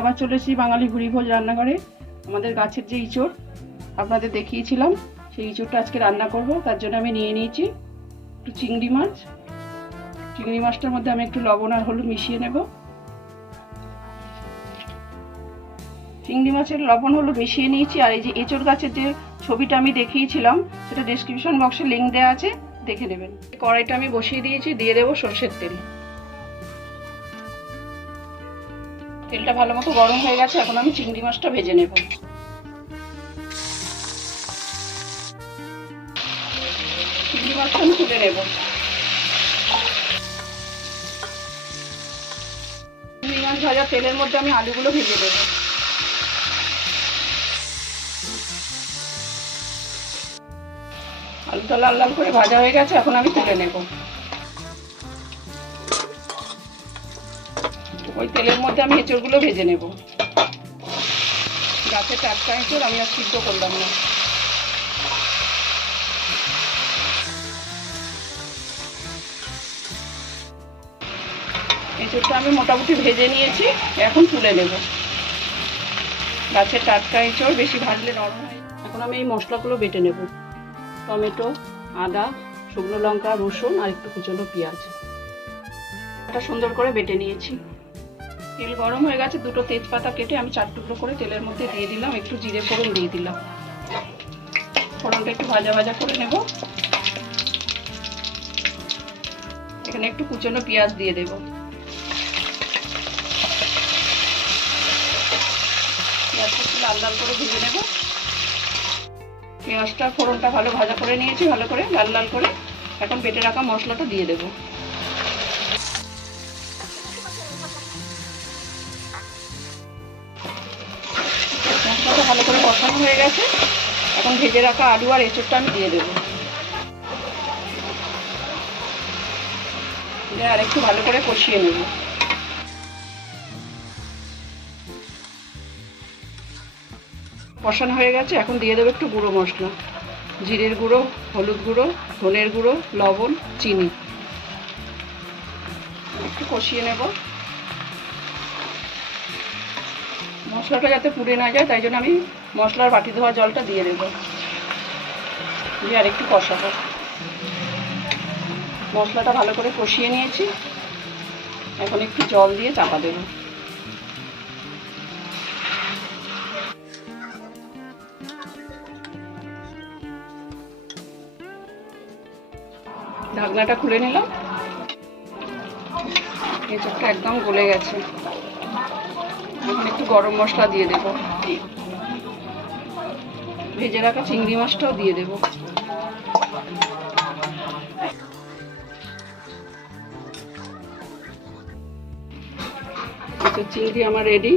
আবার চলে এসেছি বাঙালি ভুরিভোজ রান্নাঘরে। আমাদের গাছের যে ইঁচড় আপনাদের দেখিয়েছিলাম, সেই ইঁচড়টা আজকে রান্না করব। তার জন্য আমি নিয়ে নিয়েছি একটু চিংড়ি মাছ। চিংড়ি মাছটার মধ্যে আমি একটু লবণ আর হলুদ মিশিয়ে নেব। চিংড়ি মাছের লবণ হলুদ মিশিয়ে নিয়েছি। আর এই যে এঁচড় গাছের যে ছবিটা আমি দেখিয়েছিলাম, সেটা ডেসক্রিপশন বক্সে লিঙ্ক দেওয়া আছে, দেখে নেবেন। কড়াইটা আমি বসিয়ে দিয়েছি, দিয়ে দেবো সরষের তেল। তেলটা ভালো মতো গরম হয়ে গেছে, এখন আমি চিংড়ি মাছটা ভেজে নেব। চিংড়ি মাছটা আমি তুলে নেব। চিংড়ি মাছ ভাজা তেলের মধ্যে আমি আলুগুলো ভেজে দেবো। আলুটা লাল লাল করে ভাজা হয়ে গেছে, এখন আমি তুলে নেব। ওই তেলের মধ্যে আমি এঁচড়গুলো ভেজে নেব। গাছে টাটকা এঁচড়, আমি আর সিদ্ধ করলাম না। এঁচড়টা আমি মোটামুটি ভেজে নিয়েছি, এখন তুলে নেব। গাছের টাটকা এঁচড় বেশি ভাজলে নরম হয়। এখন আমি এই মশলাগুলো বেটে নেব। টমেটো, আদা, শুকনো লঙ্কা, রসুন আর একটু কুচনো পেঁয়াজ। এটা সুন্দর করে বেটে নিয়েছি। তেল গরম হয়ে গেছে, দুটো তেজপাতা কেটে আমি 4 টুকরো করে তেলের মধ্যে দিয়ে দিলাম। একটু জিরে ফোড়ন দিয়ে দিলাম। ফোড়নটা একটু ভাজা ভাজা করে নেব। এখানে একটু কুচনো পেঁয়াজ দিয়ে দেব। পেঁয়াজটা একটু লাল লাল করে ভেজে নেব। পেঁয়াজটা ফোড়নটা ভালো ভাজা করে নিয়েছি, ভালো করে লাল লাল করে। এখন বেটে রাখা মশলাটা দিয়ে দেব। মশলাটা ভালো করে কষানো হয়ে গেছে, এখন ভেজে রাখা আলু আর এঁচড়টা আমি দিয়ে দেবো। আর একটু ভালো করে কষিয়ে নেব। কষানো হয়ে গেছে, এখন দিয়ে দেবো একটু গুঁড়ো মশলা। জিরের গুঁড়ো, হলুদ গুঁড়ো, ধনের গুঁড়ো, লবণ, চিনি। একটু কষিয়ে নেব। মশলাটা যাতে পুড়ে না যায়, তাই জন্য আমি মশলার বাটি ধোয়া জলটা দিয়ে দেবো। দিয়ে আর একটু কষাবো। মশলাটা ভালো করে কষিয়ে নিয়েছি, এখন একটু জল দিয়ে চাপা দেব। ঢাকনাটা খুলে নিলাম। এঁচড়টা একদম গলে গেছে। এখন একটু গরম মশলা দিয়ে দেব। ভেজে রাখা চিংড়ি মাছটাও দিয়ে দেব। চিংড়ি আমার রেডি।